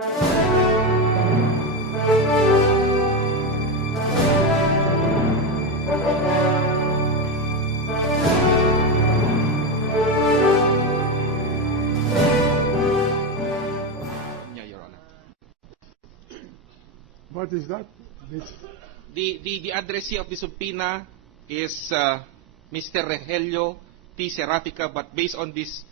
Yeah, Your Honor. What is that? The addressee of the subpoena is Mr. Rogelio T. Serafica, but based on this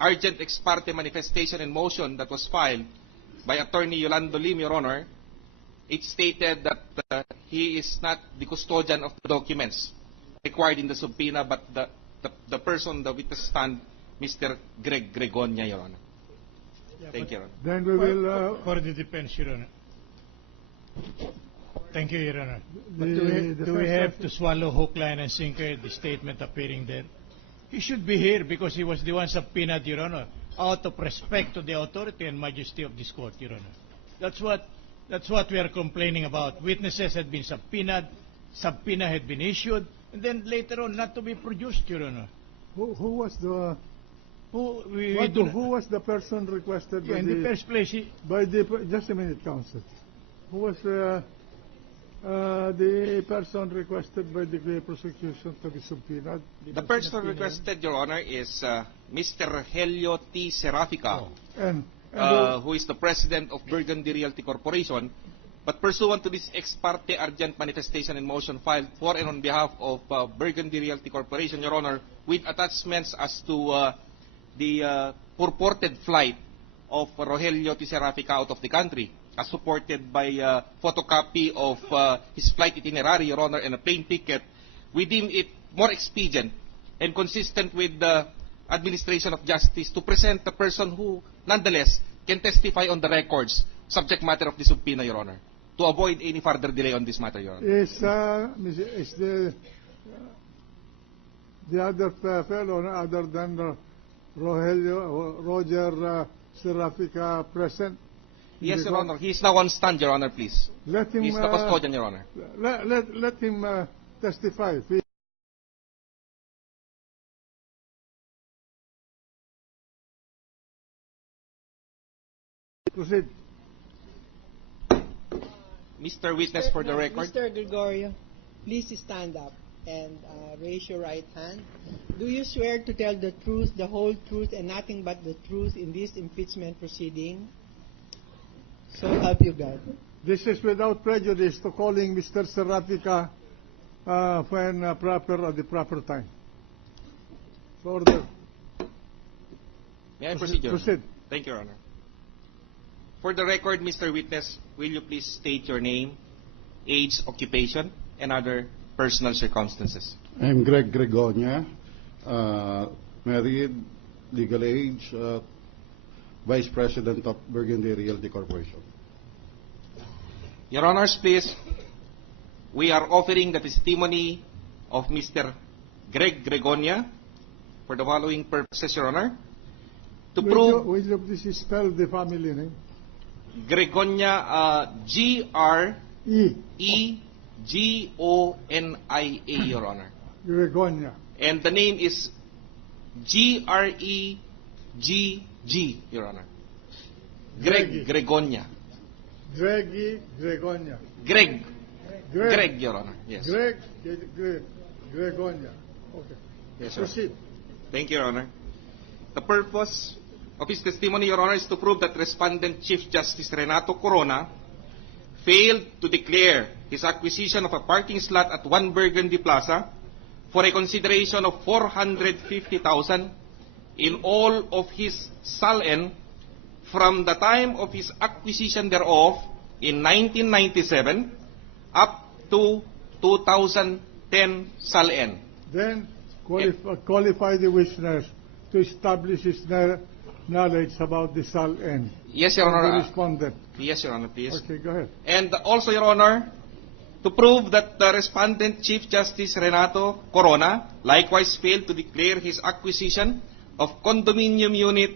urgent ex parte manifestation and motion that was filed by Attorney Yolando Lim, Your Honor, it stated that he is not the custodian of the documents required in the subpoena, but the person, the witness stand, Mr. Greg Gregonia, Your Honor. Yeah, Thank you, Your Honor. Then we will. For the defense, Your Honor. Thank you, Your Honor. But The do we defense have to swallow hook, line, and sinker the statement appearing there? He should be here because he was the one subpoenaed, Your Honor, out of respect to the authority and majesty of this court, Your Honor. That's what we are complaining about. Witnesses had been subpoenaed, subpoena had been issued, and then later on not to be produced, Your Honor. Who was the? Who was the person requested by in the first place, just a minute, counsel. Who was the person requested by the prosecution to be subpoenaed? The person requested, Your Honor, is Mr. Rogelio T. Serafica, And who is the president of Burgundy Realty Corporation, but pursuant to this ex parte urgent manifestation and motion filed for and on behalf of Burgundy Realty Corporation, Your Honor, with attachments as to the purported flight of Rogelio T. Serafica out of the country, as supported by photocopy of his flight itinerary, Your Honor, and a plane ticket, we deem it more expedient and consistent with the administration of justice to present the person who, nonetheless, can testify on the records, subject matter of the subpoena, Your Honor, to avoid any further delay on this matter, Your Honor. is the other fellow other than Roger Serafica present? Yes, Your Honor. He is now on stand, Your Honor, please. Let him. He is the custodian, Your Honor. Let him testify. Proceed. Mr. Witness, for the record. Mr. Gregorio, please stand up and raise your right hand. Do you swear to tell the truth, the whole truth, and nothing but the truth in this impeachment proceeding? So help you God. This is without prejudice to calling Mr. Serafica when proper at the proper time. Order. May I proceed, Your Honor? Proceed. Thank you, Your Honor. For the record, Mr. Witness, will you please state your name, age, occupation, and other personal circumstances? I'm Greg Gregonia, married, legal age, Vice President of Burgundy Realty Corporation. Your Honors, please, we are offering the testimony of Mr. Greg Gregonia for the following purposes, Your Honor. To prove Will you please spell the family name? Gregonia, E. Gregonia, Your Honor. Gregonia. And the name is Gregg, Your Honor. Greg Gregonia. Gregonia. Greg, Your Honor. Yes. Gregonia. Okay. Yes, sir. Proceed. Thank you, Your Honor. The purpose of his testimony, Your Honor, is to prove that Respondent Chief Justice Renato Corona failed to declare his acquisition of a parking slot at 1 Burgundy Plaza for a consideration of 450,000 in all of his SALN from the time of his acquisition thereof in 1997 up to 2010 SALN. Then qualify the witness to establish his knowledge about the SALN. Yes, Your Honor. The respondent. Yes, Your Honor, please. Okay, go ahead. And also, Your Honor, to prove that the Respondent Chief Justice Renato Corona likewise failed to declare his acquisition of condominium unit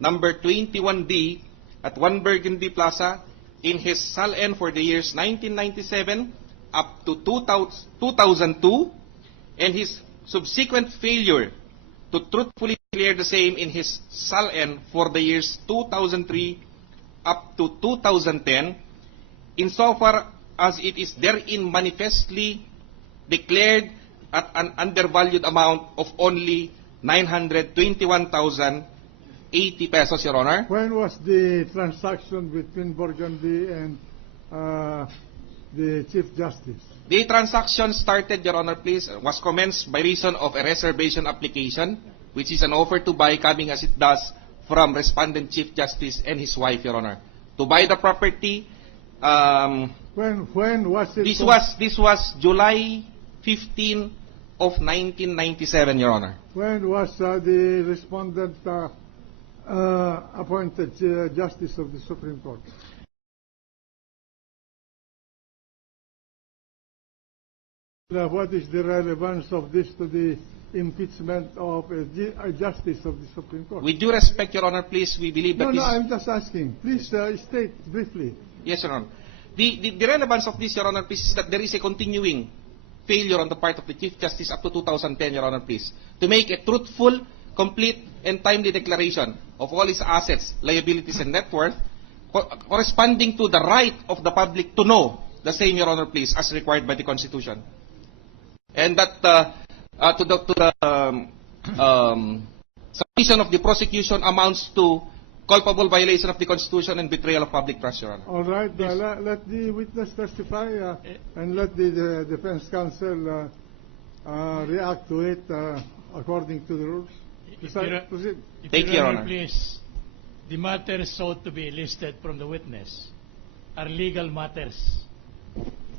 number 21D at 1 Burgundy Plaza in his SALN for the years 1997 up to 2002, and his subsequent failure to truthfully declare the same in his SALN for the years 2003 up to 2010, insofar as it is therein manifestly declared at an undervalued amount of only 921,080 pesos, Your Honor. When was the transaction between Burgundy and the Chief Justice? The transaction started, Your Honor, please, was commenced by reason of a reservation application, which is an offer to buy coming as it does from Respondent Chief Justice and his wife, Your Honor. To buy the property, When was it? this was July 15 of 1997, Your Honor. When was the respondent appointed Justice of the Supreme Court? What is the relevance of this to the impeachment of a Justice of the Supreme Court? With due respect, Your Honor, please, we believe that No, this... I'm just asking. Please state briefly. Yes, Your Honor. The relevance of this, Your Honor, please, is that there is a continuing failure on the part of the Chief Justice up to 2010, Your Honor, please, to make a truthful, complete, and timely declaration of all his assets, liabilities, and net worth, corresponding to the right of the public to know the same, Your Honor, please, as required by the Constitution. And that to the submission of the prosecution amounts to culpable violation of the Constitution and betrayal of public trust, Your Honor. All right, let the witness testify and let the defense counsel react to it according to the rules. Proceed. Thank you, Your Honor. Please, the matters sought to be listed from the witness are legal matters,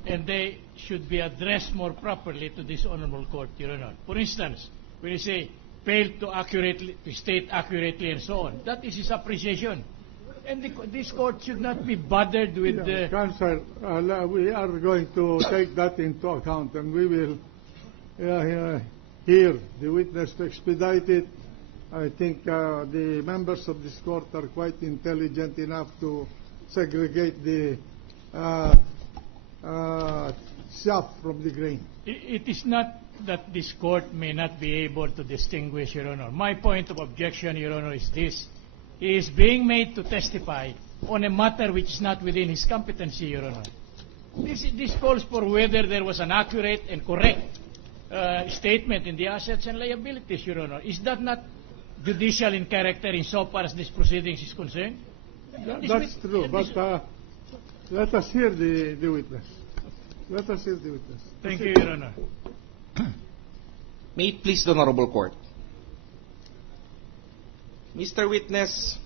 and they should be addressed more properly to this honorable court, Your Honor. For instance, when you say failed to state accurately and so on, that is his appreciation. And this court should not be bothered with the... Counsel, we are going to take that into account, and we will hear the witness to expedite it. I think the members of this court are quite intelligent enough to segregate the chaff from the grain. It is not that this court may not be able to distinguish, Your Honor. My point of objection, Your Honor, is this. He is being made to testify on a matter which is not within his competency, Your Honor. This calls for whether there was an accurate and correct statement in the assets and liabilities, Your Honor. Is that not judicial in character insofar as this proceedings is concerned? That's true, but let us hear the witness. Let us hear the witness. Thank you, Your Honor. May it please the honorable court. Mr. Witness,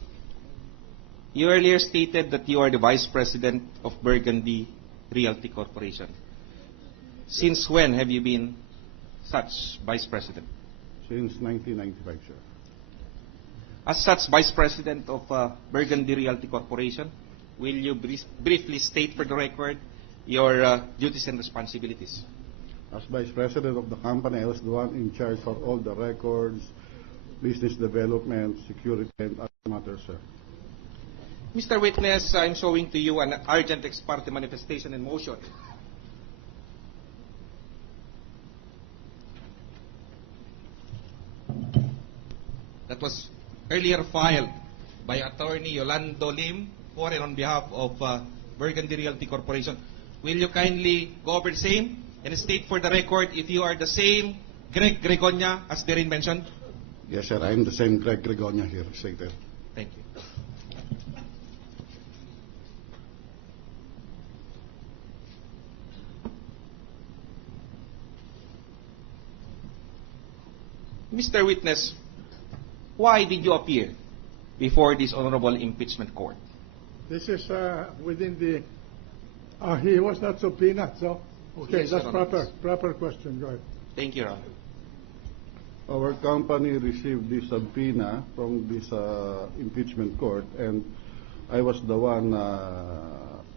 you earlier stated that you are the Vice President of Burgundy Realty Corporation. Since when have you been such Vice President? Since 1995, sir. As such Vice President of Burgundy Realty Corporation, will you briefly state for the record your duties and responsibilities? As Vice President of the company, I was the one in charge for all the records, business development, security, and other matters, sir. Mr. Witness, I'm showing to you an urgent ex parte manifestation in motion. That was earlier filed by Attorney Yolando Lim for and on behalf of Burgundy Realty Corporation. Will you kindly go over the same and state for the record if you are the same Greg Gregonia as therein mentioned? Yes, sir. I'm the same Greg Gregonia here, stated. Thank you. Mr. Witness, why did you appear before this honorable impeachment court? This is within the... he was not subpoenaed, so... Okay, Yes, that's Your Honor. proper question. Go ahead. Thank you, Your Honor. Our company received this subpoena from this impeachment court, and I was the one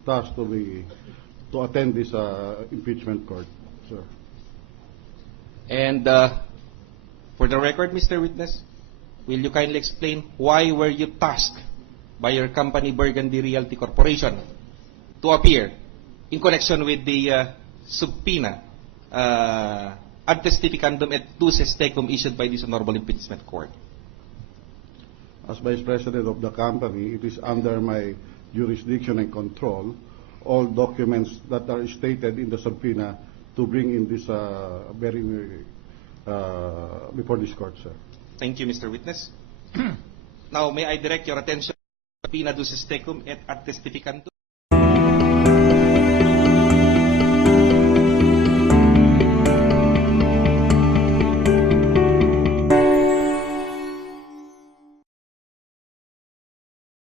tasked to attend this impeachment court, sir. And for the record, Mr. Witness, will you kindly explain why were you tasked by your company, Burgundy Realty Corporation, to appear in connection with the subpoena ad testificandum et duces tecum issued by this honorable impeachment court? As Vice President of the company, it is under my jurisdiction and control all documents that are stated in the subpoena to bring in this before this court, sir. Thank you, Mr. Witness. Now, may I direct your attention to subpoena ducis tecum et ad testificandum?